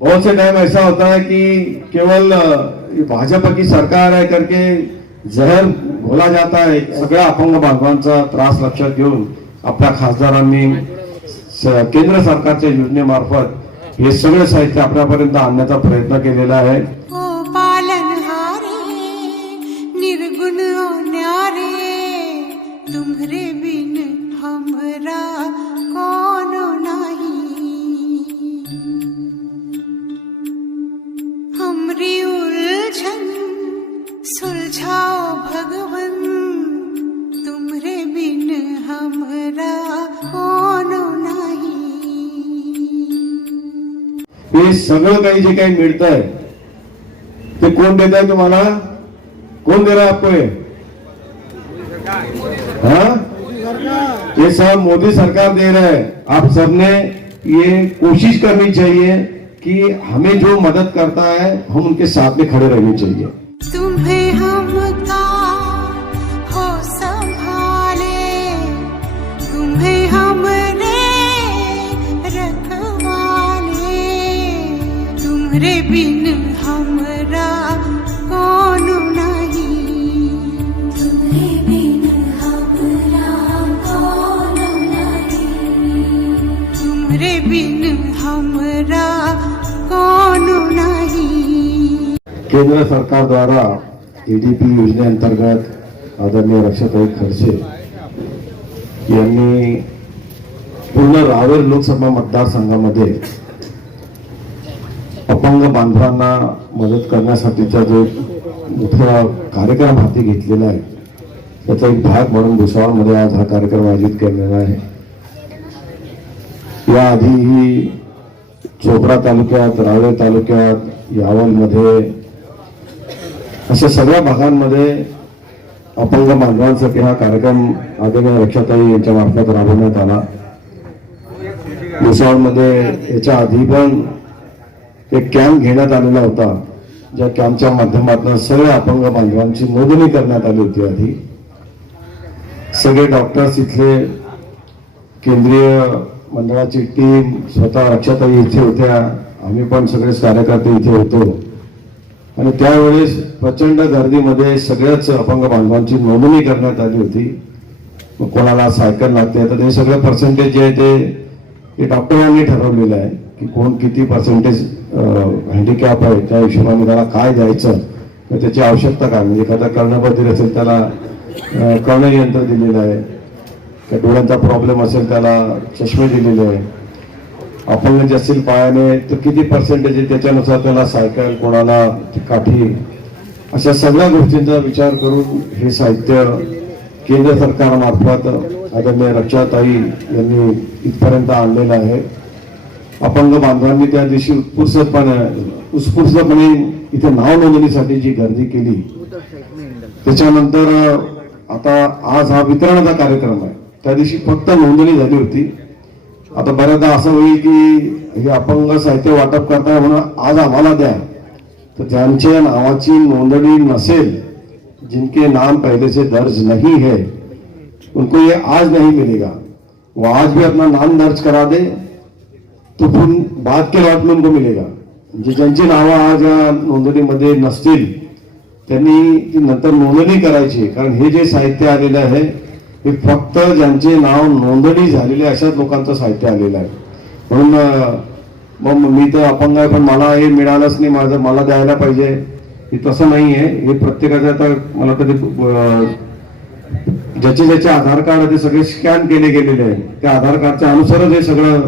बहुत से टाइम ऐसा होता है कि केवल भाजपा की सरकार है करके जहर बोला जाता है सगळ्या अपंग बांधवांचा त्रास लक्षात घेऊन आपल्या खासदारांनी केंद्र सरकारच्या योजनेमार्फत हे सगळे साहित्य आपल्यापर्यंत आणण्याचा प्रयत्न केलेला आहे. बिन हमरा कोनो नाही। हमरी उलझन, सुलझाओ भगवन तुम्हरे बिन हमरा कोनो नाही। हे सगळं काही जे काही मिळतंय, ते कोण देत आहे तुम्हाला? कोण दे रहा है? ये? सब मोदी सरकार दे रहे है आप सबने ये कोशिश करनी चाहिए कि हमें जो मदद करता है, हम उनके साथ में खड़े रहने चाहिए तुम्हें बिन हमरा केंद्र सरकार द्वारा ईडीपी योजनेअंतर्गत आदरणीय रक्षाताई खडसे यांनी पूर्ण रावेर लोकसभा मतदारसंघामध्ये अपंग बांधवांना मदत करण्यासाठीचा जो मोठा कार्यक्रम हाती घेतलेला आहे त्याचा एक भाग म्हणून भुसावळमध्ये आज हा कार्यक्रम आयोजित केलेला आहे. याआधीही चोपडा तालुक्यात रावेर तालुक्यात यावलमध्ये अशा सगळ्या भागांमध्ये अपंग बांधवांसाठी हा कार्यक्रम आदरणीय रक्षाताई यांच्या मार्फत राबवण्यात आला. मिसाळमध्ये याच्या आधी पण एक कॅम्प घेण्यात आलेला होता ज्या कॅम्पच्या माध्यमातून सगळ्या अपंग बांधवांची नोंदणी करण्यात आली होती आधी. सगळे डॉक्टर्स इथले केंद्रीय मंडळाची टीम स्वतः रक्षाताई इथे होत्या आम्ही पण सगळेच कार्यकर्ते इथे होतो. आणि त्यावेळेस प्रचंड गर्दीमध्ये सगळ्याच अपंग बांधवांची नोंदणी करण्यात आली होती. कोणाला सायकल लागते? तर ते सगळं पर्सेंटेज जे आहे ते डॉक्टरांनी ठरवलेलं आहे की कोण किती पर्सेंटेज हँडिकॅप आहे त्या हिशोबाने त्याला काय द्यायचं? त्याची आवश्यकता काय? म्हणजे एखादा कर्णबधीर असेल त्याला कर्णयंत्र दिलेलं आहे. त्या डोळ्यांचा प्रॉब्लेम असेल त्याला चष्मे दिलेले आहे. अपंग जे असतील पायाने तर किती पर्सेंटेज आहे त्याच्यानुसार त्याला सायकल कोणाला काठी? अशा सगळ्या गोष्टींचा विचार करून हे साहित्य केंद्र सरकारमार्फत आदरणीय रक्षाताई यांनी इथपर्यंत आणलेलं आहे. अपंग बांधवांनी त्या दिवशी उत्स्फूर्तपणे उत्स्फूर्तपणे इथे नाव नोंदणीसाठी जी गर्दी केली त्याच्यानंतर आता आज हा वितरणाचा कार्यक्रम आहे. त्या दिवशी फक्त नोंदणी झाली होती. आता बऱ्याचदा असं होईल की हे अपंग साहित्य वाटप करताय म्हणून आज आम्हाला द्या. तर ज्यांच्या नावाची नोंदणी नसेल जिनके नाम पहले से दर्ज नहीं है उनको ये आज नहीं मिलेगा. वो आज भी अपना नाम दर्ज करा दे तो फिर बाद के लॉट में उनको मिलेगा. म्हणजे ज्यांची नावं आज या नोंदणीमध्ये नसतील त्यांनी ती नंतर नोंदणी करायची. कारण हे जे साहित्य आलेलं आहे हे फक्त ज्यांचे नाव नोंदणी झालेले अशाच लोकांचं साहित्य आलेलं आहे. म्हणून मग मी तर अपंग आहे पण मला हे मिळालंच नाही माझं मला द्यायला पाहिजे. हे तसं नाही आहे. हे प्रत्येकाचं आता मला कधी ज्याचे ज्याचे आधार कार्ड आहे ते सगळे स्कॅन केले गेलेले आहे त्या आधार कार्डच्या अनुसारच हे सगळं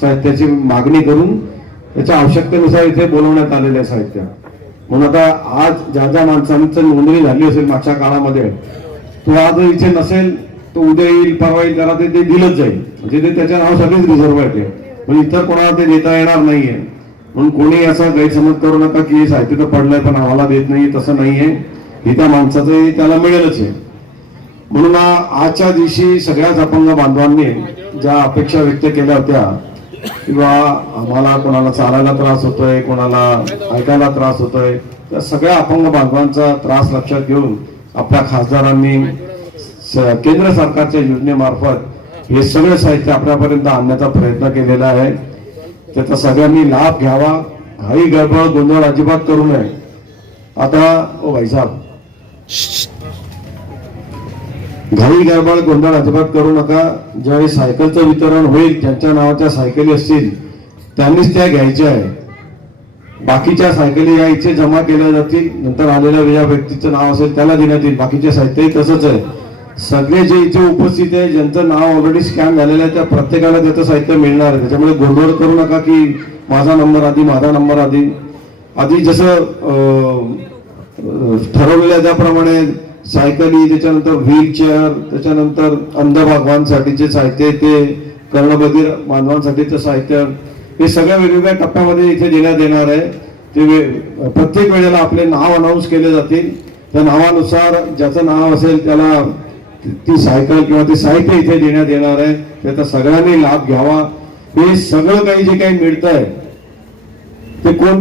साहित्याची मागणी करून त्याच्या आवश्यकतेनुसार इथे बोलवण्यात आलेलं आहे साहित्य. म्हणून आता आज ज्या ज्या माणसांचं नोंदणी झाली असेल मागच्या काळामध्ये तो आज इथे नसेल तो उद्या येईल परवा येईल त्याला ते दिलंच जाईल. म्हणजे ते त्याच्या नाव सगळेच रिझर्व आहे ते. पण इतर कोणाला ते देता येणार नाहीये. म्हणून कोणी असा गैरसमज करू नका की हे साहित्य तर पडलंय पण आम्हाला देत नाही तसं नाहीये. ही त्या माणसाचं त्याला मिळेलच आहे. म्हणून आजच्या दिवशी सगळ्याच अपंग बांधवांनी ज्या अपेक्षा व्यक्त केल्या होत्या किंवा आम्हाला कोणाला चालायला त्रास होतोय कोणाला ऐकायला त्रास होतोय त्या सगळ्या अपंग बांधवांचा त्रास लक्षात घेऊन आपल्या खासदारांनी केंद्र सरकारच्या योजनेमार्फत हे सगळं साहित्य आपल्यापर्यंत आणण्याचा प्रयत्न केलेला आहे. त्याचा सगळ्यांनी लाभ घ्यावा. घाई गडबड गोंधळ अजिबात करू नये. आता ओ भाई साहेब. घाई गडबड गोंधळ अजिबात करू नका. ज्यावेळी सायकलचं वितरण होईल ज्यांच्या नावाच्या सायकली असतील त्यांनीच त्या घ्यायच्या आहे बाकीच्या सायकली या इथे जमा केल्या जातील. नंतर आलेल्या ज्या व्यक्तीचं नाव असेल त्याला देण्यात येईल. बाकीचे साहित्यही तसंच आहे. सगळे जे इथे उपस्थित आहे ज्यांचं नाव ऑलरेडी स्कॅन झालेलं आहे त्या प्रत्येकाला त्याचं साहित्य मिळणार आहे. त्याच्यामुळे गोंधळ करू नका की माझा नंबर आधी माझा नंबर आधी. आधी जसं ठरवलेल्या ठरवलेलं आहे त्याप्रमाणे सायकली त्याच्यानंतर व्हीलचेअर त्याच्यानंतर अंध भागवांसाठीचे साहित्य ते कर्णबधीर मानवांसाठीचं साहित्य. हे सगळ्या वेगवेगळ्या टप्प्यामध्ये इथे देण्यात येणार आहे. ते वे- प्रत्येक वेळेला आपले नाव अनाऊन्स केले जातील. त्या नावानुसार ज्याचं नाव असेल त्याला ती सायकल किंवा ते साहित्य इथे देण्यात येणार आहे सगळ्यांनी लाभ घ्यावा। हे सगळं काही जे काही मिळत आहे ते कोण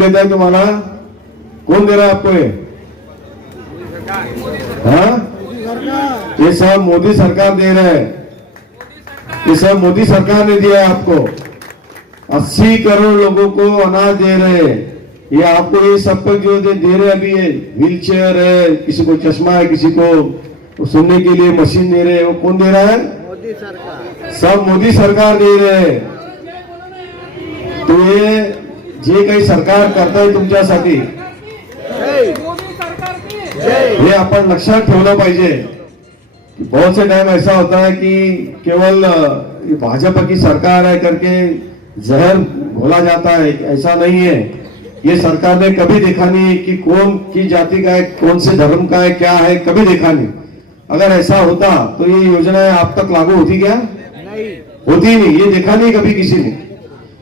दे रहा आपको ये हाँ? ये सब मोदी सरकार दे रहे हैं। ये सब मोदी सरकार ने दिया है आपको। अस्सी करोड़ लोगों को अनाज दे रहे हैं। ये आपको ये सब जो दे, रहे अभी व्हील चेयर है किसी को चश्मा है किसी को सुनने के लिए मशीन दे रहे हैं वो कौन दे रहा है? मोदी सरकार। सब मोदी सरकार दे रहे हैं। तो हे जे काही सरकार करताय तुमच्यासाठी हे आपण लक्षात ठेवलं पाहिजे. बहुत से टाइम ऐसा होता है कि केवल भाजपा की सरकार है करके जहर घोला जाता है ऐसा नहीं है. ये सरकार ने कभी देखा नहीं कि कौन की जाति का है कौन से धर्म का है क्या है कभी देखा नहीं. अगर ऐसा होता तो ये योजनाएँ आप तक लागू होती क्या? नहीं। होती नहीं ये देखा नहीं कभी किसी ने।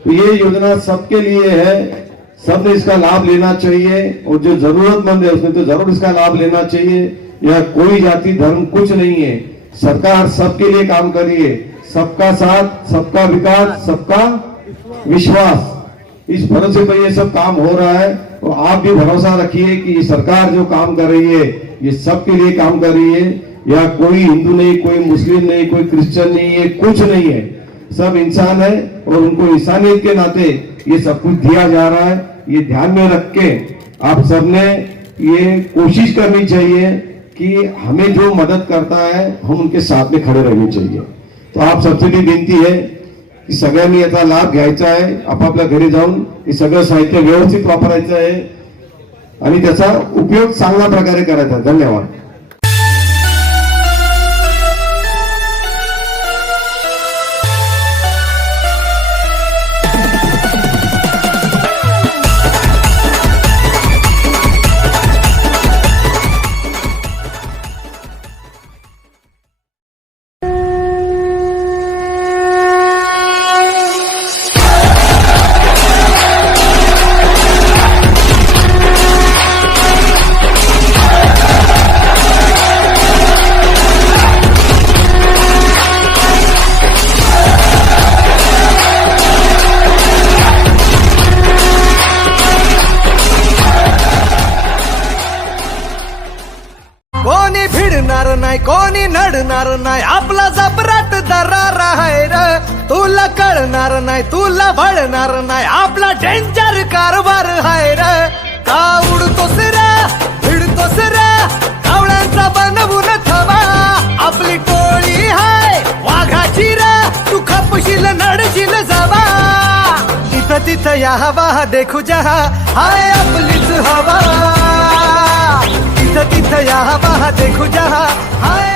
तो ये योजना सबके लिए है सबने इसका लाभ लेना चाहिए और जो जरूरतमंद है उसने तो ज़रूर इसका लाभ लेना चाहिए। यह कोई जाति धर्म कुछ नहीं है। सरकार सबके लिए काम कर रही है। सबका साथ सबका विकास सबका विश्वास। इस भरोसे पर ये सब काम हो रहा है और आप भी भरोसा रखिए कि ये सरकार जो काम कर रही है ये सबके लिए काम कर रही है। या कोई हिंदू नहीं, कोई मुस्लिम नहीं, कोई क्रिश्चियन नहीं है कुछ नहीं है। सब इंसान है और उनको इंसानियत के नाते ये सब कुछ दिया जा रहा है। ये ध्यान में रख के आप सबने ये कोशिश करनी चाहिए कि हमें जो मदद करता है, हम उनके साथ में खड़े रहने चाहिए। तो आप सबसे भी विनंती है की सगळ्यांनी याचा लाभ घ्यायचा आहे आपापल्या घरी जाऊन हे सगळं साहित्य व्यवस्थित वापरायचं आहे। आणि त्याचा उपयोग चांगल्या प्रकारे करायचा धन्यवाद। कोणी नडणार नाही. आपला जबराट दरार आहे र. तुला कळणार नाही तुला भळणार नाही. आपला डेंजर कारभार हाय र. का उडतोस रे? भिडतोस रे? कावळ्यांचा बनवून थवा आपली टोळी हाय वाघाची रा. तू खपशील नडशील जवा. तिथं तिथं या हवा देखू जहा. हाय आपलीच हवा. तिथं तिथं या हवा देखू जहा. हाय